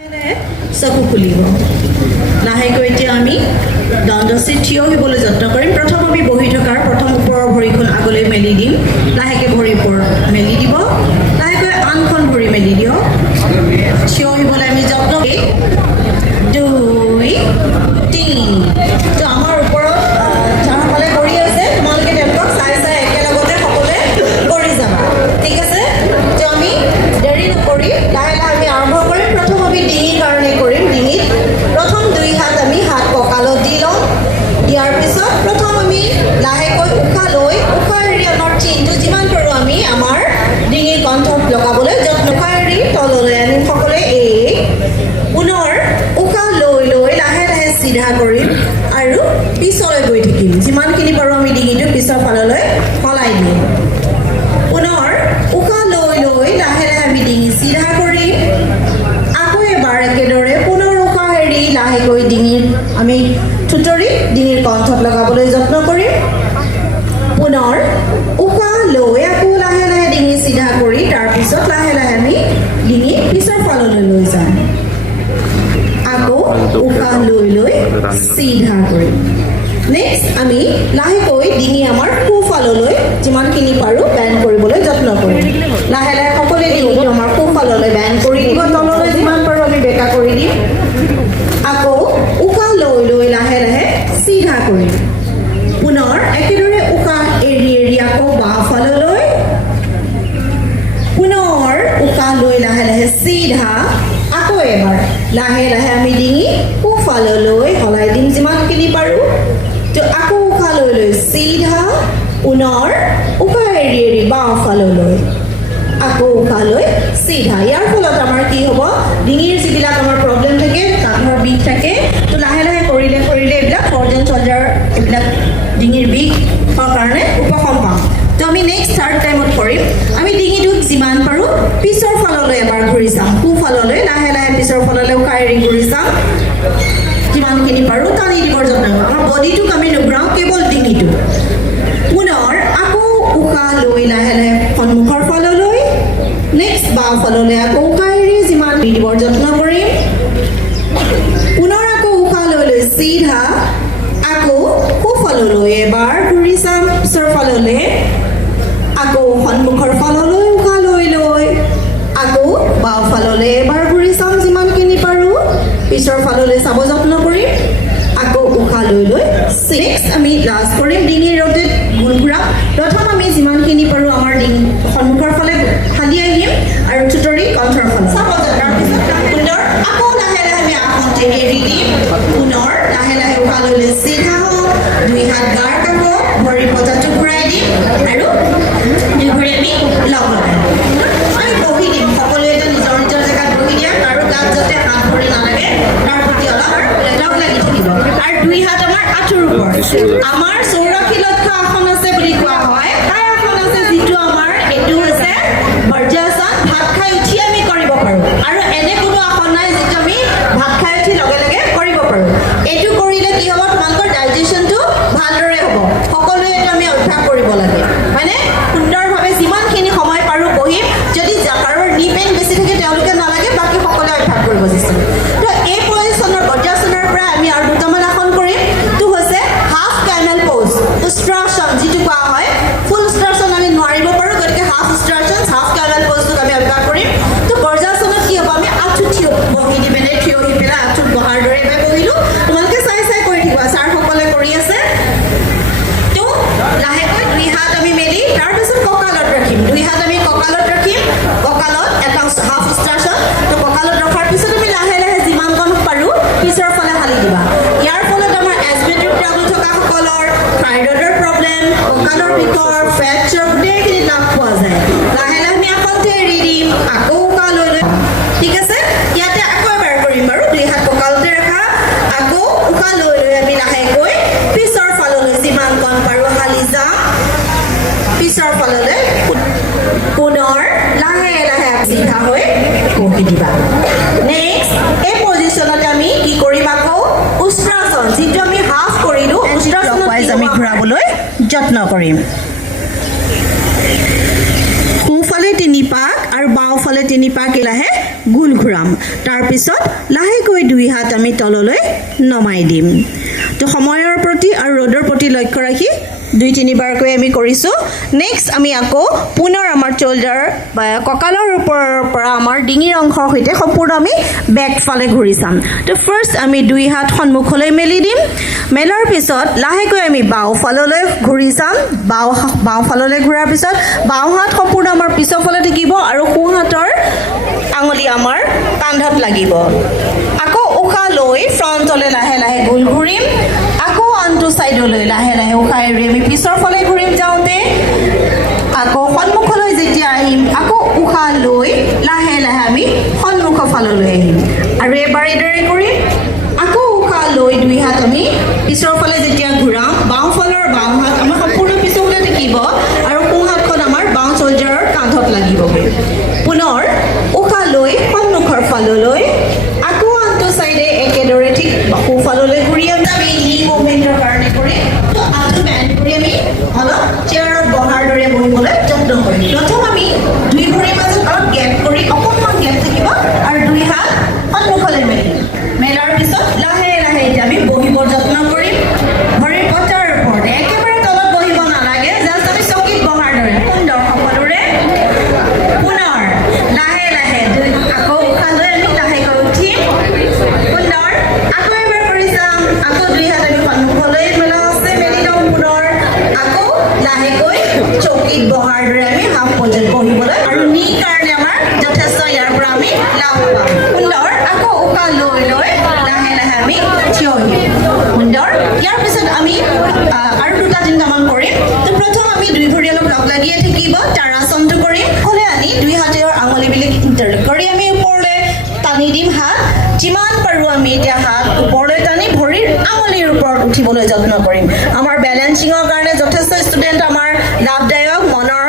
চকু খুলিব লাহেকৈ এতিয়া আমি দণ্ডচিত থিয় হ'বলৈ যত্ন কৰিম প্ৰথম আমি বহি থকাৰ প্ৰথম ওপৰৰ ভৰিখন আগলৈ মেলি দিম লাহেকৈ ভৰি ওপৰত মেলি দিব লাহেকৈ আনখন ভৰি মেলি দিয়ক থিয় হ'বলৈ আমি যত্ন 2 3 তো আমাৰ ওপৰত যাৰসকলে কৰি আছে তোমালোকে তেওঁলোকক চাই চাই একেলগতে সকলোৱে কৰি যাবা ঠিক আছে তো আমি দেৰি নকৰি লাহে লাহে আমি আৰম্ভ কৰিম প্ৰথম আমি ডিঙিৰ কাৰণে কৰিম ডিঙিত প্ৰথম দুই হাত আমি হাত কঁকালত দি লওঁ ইয়াৰ পিছত প্ৰথম আমি লাহেকৈ উশাহ লৈ উশাহ এৰি আমাৰ চিনটো যিমান পাৰোঁ আমি আমাৰ ডিঙিৰ কণ্ঠত লগাবলৈ যত্ন উশাহ এৰি তললৈ আনিম সকলোৱে পুনৰ উশাহ লৈ লৈ লাহে লাহে চিধা কৰিম আৰু পিছলৈ গৈ থাকিম যিমানখিনি পাৰোঁ আমি ডিঙিটো পিছৰ ফাললৈ সলাই দিম পুনৰ উশাহ লৈ লৈ লাহে লাহে আমি ডিঙি চিধা কৰিম আকৌ এবাৰ একেদৰে পুনৰ উশাহ এৰি লাহেকৈ ডিঙিৰ আমি থুতৰি ডিঙিৰ কণ্ঠত লগাবলৈ যত্ন কৰিম পুনৰ উশাহ লৈ আকৌ লাহে লাহে ডিঙি চিধা কৰি তাৰপিছত লাহে লাহে আমি ডিঙি পিছৰ ফাললৈ লৈ যাম আকৌ উশাহ লৈ লৈ চিধা কৰিম নেক্সট আমি লাহেকৈ ডিঙি আমাৰ সোঁফাললৈ যিমানখিনি পাৰোঁ বেণ্ড কৰিবলৈ যত্ন কৰিম লাহে লাহে সকলোৱে ডিঙিটো আমাৰ সোঁফাললৈ বেণ্ড কৰি দিব তললৈ যিমান পাৰোঁ আমি বেকা কৰি দিম আকৌ উশাহ লৈ লৈ লাহে লাহে চিধা কৰিম পুনৰ একেদৰে উশাহ এৰি এৰি আকৌ বাওঁফাললৈ পুনৰ উশাহ লৈ লাহে লাহে চিধা আকৌ এবাৰ লাহে লাহে আমি ডিঙি সোঁফাললৈ সলাই দিম যিমানখিনি পাৰোঁ তো আকৌ উশাহ লৈ লৈ চিধা পুনৰ উশাহ এৰি এৰি বাওঁফাললৈ আকৌ উশাহ লৈ চিধা ইয়াৰ ফলত আমাৰ কি হ'ব ডিঙিৰ যিবিলাক আমাৰ প্ৰব্লেম থাকে কান্ধৰ বিষ থাকে তো লাহে লাহে কৰিলে এইবিলাক ফৰ্জেন চলজাৰ এইবিলাক ডিঙিৰ বিষৰ কাৰণে উপশম পাম তো আমি নেক্সট থাৰ্ড টাইমত কৰিম আমি ডিঙিটোক যিমান পাৰোঁ পিছৰ ফাললৈ এবাৰ ঘূৰি চাম সোঁফাললৈ লাহে লাহে পিছৰ ফাললৈ উশাহ এৰি ঘূৰি চাম যিমানখিনি পাৰোঁ টানি দিবৰ যত্ন কৰিম আমাৰ বডিটোক আমি নুঘূৰাওঁ কেৱল ডিঙিটো পুনৰ আকৌ উশাহ লৈ লাহে লাহে সন্মুখৰ ফাললৈ নেক্সট বাওঁফাললৈ আকৌ উশাহ এৰি যিমান দিবৰ যত্ন কৰিম পুনৰ আকৌ উশাহ লৈ লৈ চিধা আকৌ সোঁফাললৈ এবাৰ ঘূৰি চাম পিছৰ ফাললৈ আকৌ সন্মুখৰ ফাললৈ উশাহ লৈ লৈ আকৌ বাওঁফাললৈ এবাৰ ঘূৰি চাম যিমানখিনি পাৰোঁ পিছৰ ফাললৈ চাব যত্ন কৰিম আকৌ উশাহ লৈ লৈ নেক্সট আমি লাষ্ট কৰিম ডিঙিৰ ৰ'টেট গোল ঘূৰাম প্ৰথম আমি যিমানখিনি পাৰোঁ আমাৰ ডিঙি সন্মুখৰ ফালে হালি আহিম আৰু থুতৰি কণ্ঠৰ ফালে চাব তাৰপিছত সুন্দৰ আকৌ লাহে লাহে আমি আসনটো এৰি দিম পুনৰ লাহে লাহে উশাহ লৈ লৈ চিধা হওঁ দুই হাত গাৰ কাষত ভৰি পতাটো ঘূৰাই দিম আৰু দুই ভৰি আমি লগ লগাই আমি বহি দিম সকলোৱে এটা নিজৰ নিজৰ জেগাত বহি দিয়া আৰু গাত যাতে হাত ভৰি নালাগে তাৰ প্ৰতি অলপ লগ লাগি থাকিব আৰু দুই হাত আমাৰ আঁঠুৰ ওপৰত আমাৰ 84 লক্ষ আসন আছে বুলি কোৱা হয় তাই আসন আছে যিটো আমাৰ এইটো হৈছে বজ্ৰাসন ভাত খাই উঠি আমি কৰিব পাৰোঁ আৰু এনে কোনো আসন নাই যিটো আমি ভাত খাই উঠি লগে লগে কৰিব পাৰোঁ এইটো কৰিলে কি হ'ব তোমালোকৰ ডাইজেশ্যনটো ভালদৰে হ'ব সকলোৱে এইটো আমি অভ্যাস কৰিব লাগে হয়নে সুন্দৰভাৱে যিমানখিনি সময় পাৰোঁ বহিম যদি কাৰোবাৰ নি পেইন বেছি থাকে তেওঁলোকে নালাগে বাকী সকলোৱে অভ্যাস কৰিব চেষ্টা তো এই পজিশ্যনৰ বজ্ৰাসনৰ পৰা আমি আৰু দুটামান আসন কৰিম তো হৈছে হাফ কেমেল প'জ উষ্ট্ৰাসন যিটো কোৱা হয় ফুল উষ্ট্ৰাসন আমি নোৱাৰিব পাৰোঁ গতিকে হাফ উষ্ট্ৰাসন হাফ কেমেল প'জটোক আমি অভ্যাস কৰিম তো বজ্ৰাসনত কি হ'ব আমি আঁঠু থিয় বহি দি পেলাই থিয় হৈ পেলাই আঁঠুত বহাৰ দৰে বহিলোঁ তোমালোকে চাই চাই কৰি থাকিবা ছাৰসকলে কৰি আছে তো লাহেকৈ দুই হাত আমি মেলি তাৰপিছত কঁকালত ৰাখিম দুই হাত আমি কঁকালত ৰাখিম কঁকালত এটা হাফ উষ্ট্ৰাসন তো কঁকালত ৰখাৰ পিছত আমি লাহে লাহে যিমান কণ পাৰোঁ পিছৰ ফালে হালি দিবা ইয়াৰ ফলত আমাৰ এজবেটিক ট্ৰাবল থকা সকলৰ থাইৰয়ডৰ প্ৰব্লেম কঁকালৰ বিষৰ ফ্ৰেকচাৰ গোটেইখিনি লাভ পোৱা যায় লাহে লাহে আমি আসনটো এৰি দিম আকৌ উশাহ লৈ লৈ ঠিক আছে ইয়াতে আকৌ এবাৰ কৰিম বাৰু দুই হাত কঁকালতে ৰখা আকৌ উশাহ লৈ লৈ আমি লাহেকৈ পিছৰ ফাললৈ যিমান কণ পাৰোঁ হালি যাম পিছৰ ফাললৈ পুনৰ লাহে লাহে চিধা হৈ বহি দিবা নেক্সট এই পজিশ্যনত আমি কি কৰিম আকৌ উষ্ট্ৰাসন যিটো আমি হাফ কৰিলোঁ উষ্ট্ৰাসনত আমি ঘূৰাবলৈ যত্ন কৰিম সোঁফালে 3 পাক আৰু বাওঁফালে 3 পাক লাহে গোল ঘূৰাম তাৰ পিছত লাহেকৈ দুই হাত আমি তললৈ নমাই দিম তো সময়ৰ প্ৰতি আৰু ৰ'দৰ প্ৰতি লক্ষ্য ৰাখি 2-3 বাৰকৈ আমি কৰিছোঁ নেক্সট আমি আকৌ পুনৰ আমাৰ শোল্ডাৰ বা কঁকালৰ ওপৰৰ পৰা আমাৰ ডিঙিৰ অংশৰ সৈতে সম্পূৰ্ণ আমি বেক ফালে ঘূৰি চাম তো ফাৰ্ষ্ট আমি দুই হাত সন্মুখলৈ মেলি দিম মেলাৰ পিছত লাহেকৈ আমি বাওঁ ফাললৈ ঘূৰি চাম বাওঁ ফাললৈ ঘূৰাৰ পিছত বাওঁ হাত সম্পূৰ্ণ আমাৰ পিছৰ ফালে থাকিব আৰু সোঁ হাতৰ আঙুলি আমাৰ কান্ধত লাগিব আকৌ উশাহ লৈ ফ্ৰণ্টলৈ লাহে লাহে গোল ঘূৰিম আকৌ আনটো সাইডলৈ লাহে লাহে উশাহ এৰি আমি পিছৰ ফালে ঘূৰিম যাওঁতে আকৌ সন্মুখলৈ যেতিয়া আহিম আকৌ উশাহ লৈ লাহে লাহে আমি সন্মুখৰ ফাললৈ আহিম আৰু এবাৰ এদৰে কৰিম আকৌ উশাহ লৈ দুই হাত আমি পিছৰ ফালে যেতিয়া ঘূৰাম বাওঁ ফালৰ বাওঁ হাত আমাৰ সম্পূৰ্ণ পিছৰ ফালে থাকিব আৰু সোঁ হাতখন আমাৰ বাওঁ শোল্ডাৰৰ কান্ধত লাগিবগৈ পুনৰ উশাহ লৈ সন্মুখৰ ফাললৈ আকৌ আনটো সাইডে একেদৰে ঠিক সোঁফাললৈ ঘূৰি আমি নি মুভমেণ্টৰ কাৰণে কৰিম তো আঁঠু বেণ্ড কৰি আমি অলপ চেয়াৰত বহাৰ দৰে বহিবলৈ যত্ন কৰিম প্ৰথম আমি দুই ভৰিৰ মাজত অলপ গেপ কৰি অকণমান গেপ থাকিব আৰু দুই হাত সন্মুখলৈ মেলিম মেলাৰ পিছত লাহে লাহে এতিয়া আমি বহিবৰ যত্ন কৰিম ভৰিৰ পতাৰ ওপৰত একেবাৰে তলত বহিব নালাগে জাষ্ট আমি চকীত বহাৰ দৰে সুন্দৰ সকলোৰে পুনৰ লাহে লাহে আকৌ উশাহ লৈ আমি লাহেকৈ উঠিম সুন্দৰ আকৌ এবাৰ কৰি চাম আকৌ দুই হাত আমি সন্মুখলৈ মেলা আছে মেলি লওঁ পুনৰ আকৌ লাহেকৈ চকীত বহাৰ দৰে আমি হাফ পৰ্যায়ত বহিবলৈ আৰু নি কাৰণে আমাৰ যথেষ্ট ইয়াৰ পৰা আমি লাভ পাম সুন্দৰ আকৌ উশাহ লৈ লৈ লাহে লাহে আমি থিয় আহিম সুন্দৰ ইয়াৰ পিছত আমি আৰু 2-3টা মান কৰিম তো প্ৰথম আমি দুই ভৰি অলপ লগ লাগিয়ে থাকিব তাৰ আসনটো কৰিম হ'লে আনি দুই হাতৰ আঙুলিবিলাক ইণ্টাৰলেক কৰি আমি ওপৰলৈ টানি দিম হাত যিমান পাৰোঁ আমি এতিয়া হাত ওপৰলৈ টানি ভৰিৰ আঙুলিৰ ওপৰত উঠিবলৈ যত্ন কৰিম আমাৰ বেলেঞ্চিঙৰ কাৰণে যথেষ্ট ষ্টুডেণ্ট আমাৰ লাভদায়ক মনৰ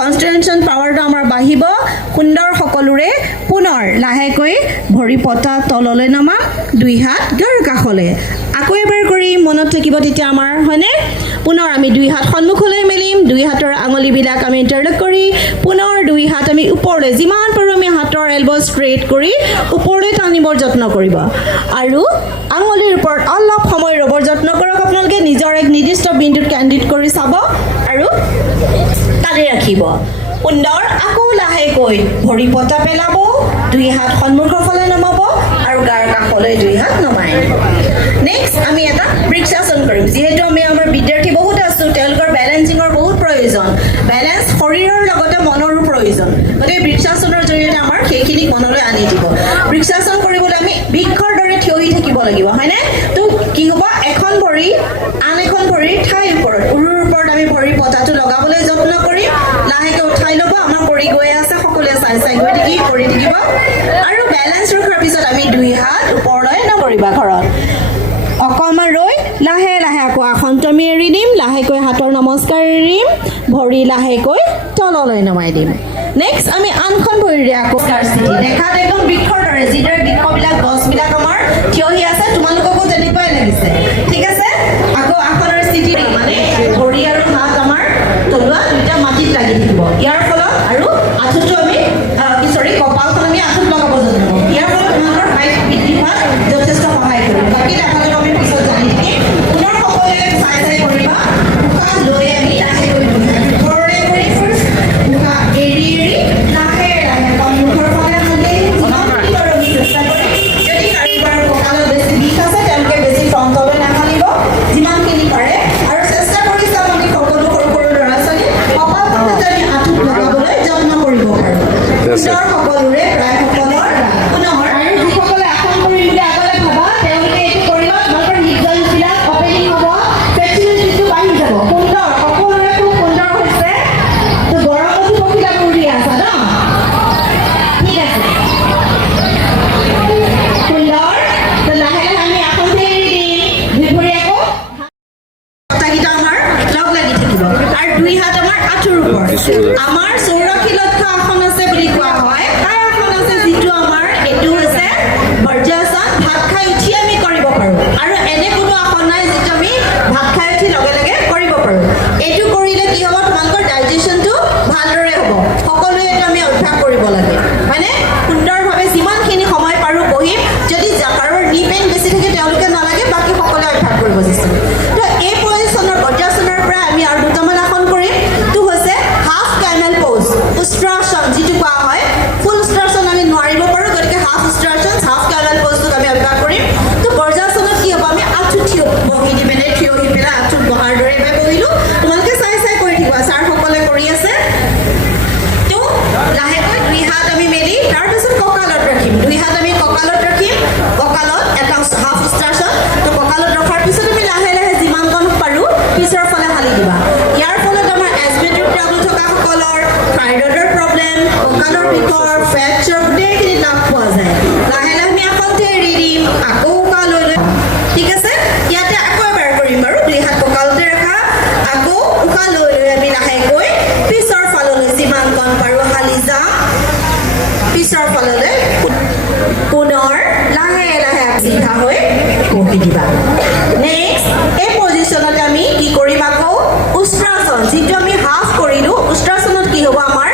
কনচেন্ট্ৰেশ্যন পাৱাৰটো আমাৰ বাঢ়িব সুন্দৰ সকলোৰে পুনৰ লাহেকৈ ভৰি পতা তললৈ নমাম দুই হাত গাৰ কাষলৈ আকৌ এবাৰ কৰি মনত থাকিব তেতিয়া আমাৰ হয়নে পুনৰ আমি দুই হাত সন্মুখলৈ মেলিম দুই হাতৰ আঙুলিবিলাক আমি ইণ্টাৰলেক কৰি পুনৰ দুই হাত আমি ওপৰলৈ যিমান পাৰোঁ আমি হাতৰ এলব ষ্ট্ৰেইট কৰি ওপৰলৈ টানিবৰ যত্ন কৰিব আৰু আঙুলিৰ ওপৰত অলপ সময় ৰ'বৰ যত্ন কৰক আপোনালোকে নিজৰ এক নিৰ্দিষ্ট বিন্দুত কেন্দ্ৰিত কৰি চাব আৰু টানি ৰাখিব সুন্দৰ আকৌ লাহেকৈ ভৰি পতা পেলাব দুই হাত সন্মুখৰ ফালে নমাব আৰু গাৰ কাষলৈ দুই হাত নমাই নেক্সট আমি এটা বৃক্ষাসন কৰিম যিহেতু আমি আমাৰ বিদ্যাৰ্থী বহুত আছো তেওঁলোকৰ বেলেঞ্চিঙৰ বহুত প্ৰয়োজন বেলেঞ্চ শৰীৰৰ লগতে মনৰো প্ৰয়োজন গতিকে বৃক্ষাসনৰ জৰিয়তে আমাৰ সেইখিনি মনলৈ আনি দিব বৃক্ষাসন কৰিবলৈ আমি বৃক্ষৰ দৰে থিয় হৈ থাকিব লাগিব হয়নে তো কি হ'ব এখন ভৰি আন এখন ভৰিৰ ঠাইৰ ওপৰত উৰুৰ ওপৰত আমি ভৰি পতাটো লগাবলৈ যত্ন কৰিম লাহেকৈ উঠাই ল'ব আমাৰ কৰি গৈ আছে সকলোৱে চাই চাই গৈ থাকি কৰি থাকিব আৰু বেলেঞ্চ ৰখাৰ পিছত আমি দুই হাত ওপৰলৈ নকৰিবা ঘৰত অকণমান ৰৈ লাহে লাহে আকৌ আসনটো আমি এৰি দিম লাহেকৈ হাতৰ নমস্কাৰ এৰিম ভৰি লাহেকৈ তললৈ নমাই দিম নেক্সট আমি আনখন ভৰিৰে আকৌ স্থিতি দেখাত একদম বৃক্ষৰ দৰে যিদৰে বৃক্ষবিলাক গছবিলাক আমাৰ থিয় হৈ আছে তোমালোককো তেনেকুৱাই লাগিছে ঠিক আছে আকৌ আসনৰ স্থিতি মানে ভৰি আৰু হাত আমাৰ তলুৱা দুটা মাটিত লাগি থাকিব ইয়াৰ ফলত আৰু আঁঠুটো আমি কপালখন আমি আঁঠুত লগাব যত্ন কৰিম ইয়াৰ ফলত তোমালোকৰ হাইট বৃদ্ধি হোৱাত যথেষ্ট সহায় কৰিব বাকী দেখাটো আমি পিছত জানি থাকিম পুনৰ সকলোৱে চাই চাই কৰিবা উশাহ লৈ আমি লাহেকৈ ওপৰলৈ কৰি ফাৰ্ষ্ট উশাহ এৰি এৰি লাহে লাহে সন্মুখৰ ফালে আহোঁতে যিমান কি কৰোঁ কৰিব পজিশ্যন তো এই পজিশ্যনৰ বজ্ৰাসনৰ পৰা আমি আৰু দুটামান আসন কৰিম তো হৈছে হাফ কেমেল প'জ উষ্ট্ৰাসন যিটো কোৱা হয় ফুল উষ্ট্ৰাসন আমি নোৱাৰিব পাৰোঁ গতিকে হাফ উষ্ট্ৰাসন হাফ কেমেল প'জটোক আমি অভ্যাস কৰিম তো বজ্ৰাসনত কি হ'ব আমি আঁঠু থিয় বহি দি পিনে থিয় হৈ পেলাই আঁঠুত বহাৰ দৰে এবাৰ বহিলোঁ তোমালোকে চাই চাই কৰি থাকিবা ছাৰসকলে কৰি আছে তো লাহেকৈ দুই হাত আমি মেলি তাৰপিছত কঁকালত ৰাখিম দুই হাত আমি কঁকালত ৰাখিম কঁকালত এটা হাফ উষ্ট্ৰাসন তো কঁকালত ৰখাৰ পিছত আমি লাহে লাহে যিমানকণ পাৰোঁ পিছৰ ফালে হালি দিবা ইয়াৰ ফলত আমাৰ এজমেটিক প্ৰব্লেম থকা সকলৰ থাইৰয়ডৰ প্ৰব্লেম কঁকালৰ বিষৰ ফ্ৰেকচাৰ গোটেইখিনি লাভ পোৱা যায় লাহে লাহে আমি আসনটো এৰি দিম আকৌ উশাহ লৈ লৈ ঠিক আছে ইয়াতে আকৌ এবাৰ কৰিম বাৰু দুই হাত কঁকালতে ৰখা আকৌ উশাহ লৈ লৈ আমি লাহেকৈ পিছৰ ফাললৈ যিমানকণ পাৰোঁ হালি যাম পিছৰ ফাললৈ পুনৰ লাহে লাহে চিধা হৈ বহি দিবা নেক্সট এই পজিশ্যনতে আমি কি কৰিম আকৌ উষ্ট্ৰাসন যিটো আমি হাফ কৰিলোঁ উষ্ট্ৰাসনত কি হ'ব আমাৰ